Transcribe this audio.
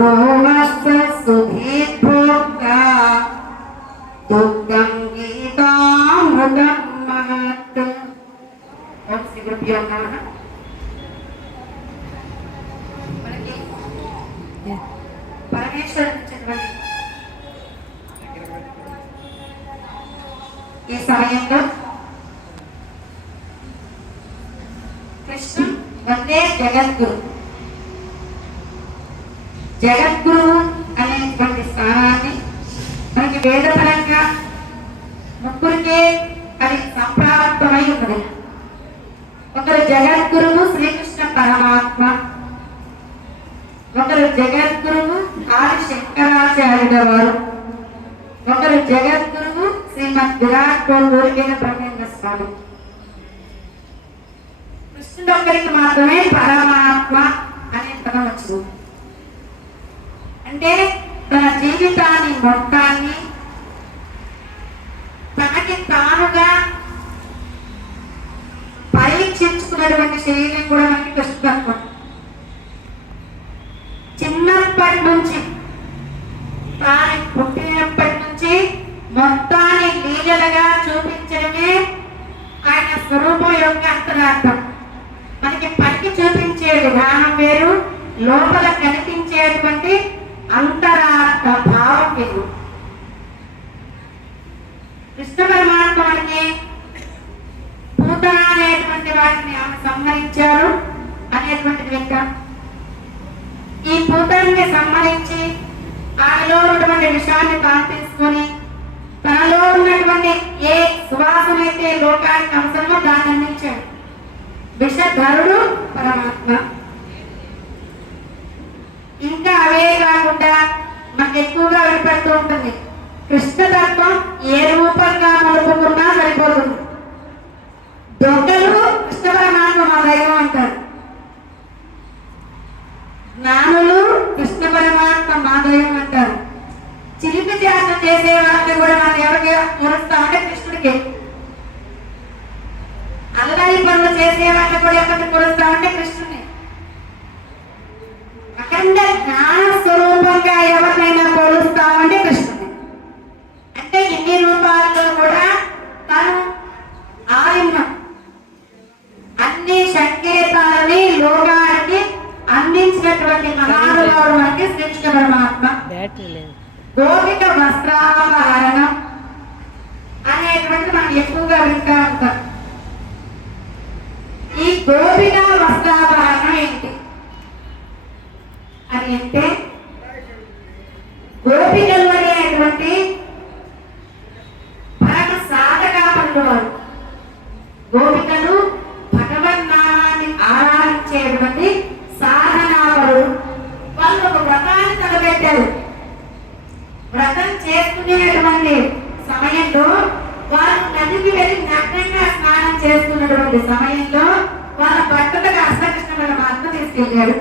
पुनश्च सुधीभोक्ता दुग्धं गीतामृतं महत् ॐ श्रीगुरुभ्यो नमः ఈ సమయంలో కృష్ణ వందే జగద్గురు జగద్గురువు అనేటువంటి స్థానాన్ని మనకి వేదపరంగా ముగ్గురికే అది సంప్రాప్తమై ఉన్నది. ఒకరు జగద్గురువు శ్రీకృష్ణ పరమాత్మ ఒకరు జగద్గురువు ఆది శంకరాచార్యుల వారు ఒకరు జగద్గురువు శ్రీమద్ విరాట్ కోహ్లీ బ్రహ్మేంద్ర స్వామి. కృష్ణుడు ఒక్కరికి మాత్రమే పరమాత్మ అనే పదం వచ్చింది. అంటే తన జీవితాన్ని మొత్తాన్ని తనకి తానుగా పరీక్షించుకున్నటువంటి శరీరం కూడా మనకి ప్రస్తుతం చిన్నప్పటి నుంచి తాను పుట్టినప్పటి నుంచి మొత్తాన్ని లీలలుగా చూపించడమే ఆయన స్వరూపం యొక్క అంతరార్థం. మనకి పైకి చూపించే విధానం వేరు లోపల కనిపి అంతరార్థ భావం వేరు కృష్ణ పరమాత్మ మనకి పూతన అనేటువంటి వాటిని ఆమె సంహరించారు అనేటువంటిది వింటాం. ఈ పూతన్ని సంహరించి ఆమెలో ఉన్నటువంటి విషయాన్ని తాను తనలో ఉన్నటువంటి ఏ సువాసన అయితే లోకానికి అవసరమో దాన్ని అందించాడు. విషధరుడు పరమాత్మ. ఇంకా అవే కాకుండా దొంగలు కృష్ణపరమాత్మ మా దైవం అంటారు. జ్ఞానులు కృష్ణ పరమాత్మ మా దైవం అంటారు. చిలిపి చేత చేసే వాళ్ళని కూడా మనం ఎవరికి మురుస్తామంటే కృష్ణుడికి. అల్లరి పనులు చేసే వాళ్ళని కూడా ఎవరికి మురుస్తామంటే కృష్ణుడిని. అఖండ జ్ఞాన స్వరూపంగా ఎవరు పోలుస్తామంటే కృష్ణుడిని అంటే ఇన్ని రూపాల్లో కూడా తను ఆలింగం అన్ని సంకేతాలని లోకానికి అందించినటువంటి మహానుభావుడు మనకి శ్రీకృష్ణ పరమాత్మ బ్యాటరీ లేదు గోపిక చేసుకునేటువంటి సమయంలో వారు నదికి వెళ్ళి నగ్నంగా స్నానం చేసుకున్నటువంటి సమయంలో వాళ్ళ భర్తలకు అష్టకృష్ణమైన భర్త తీసుకెళ్ళాడు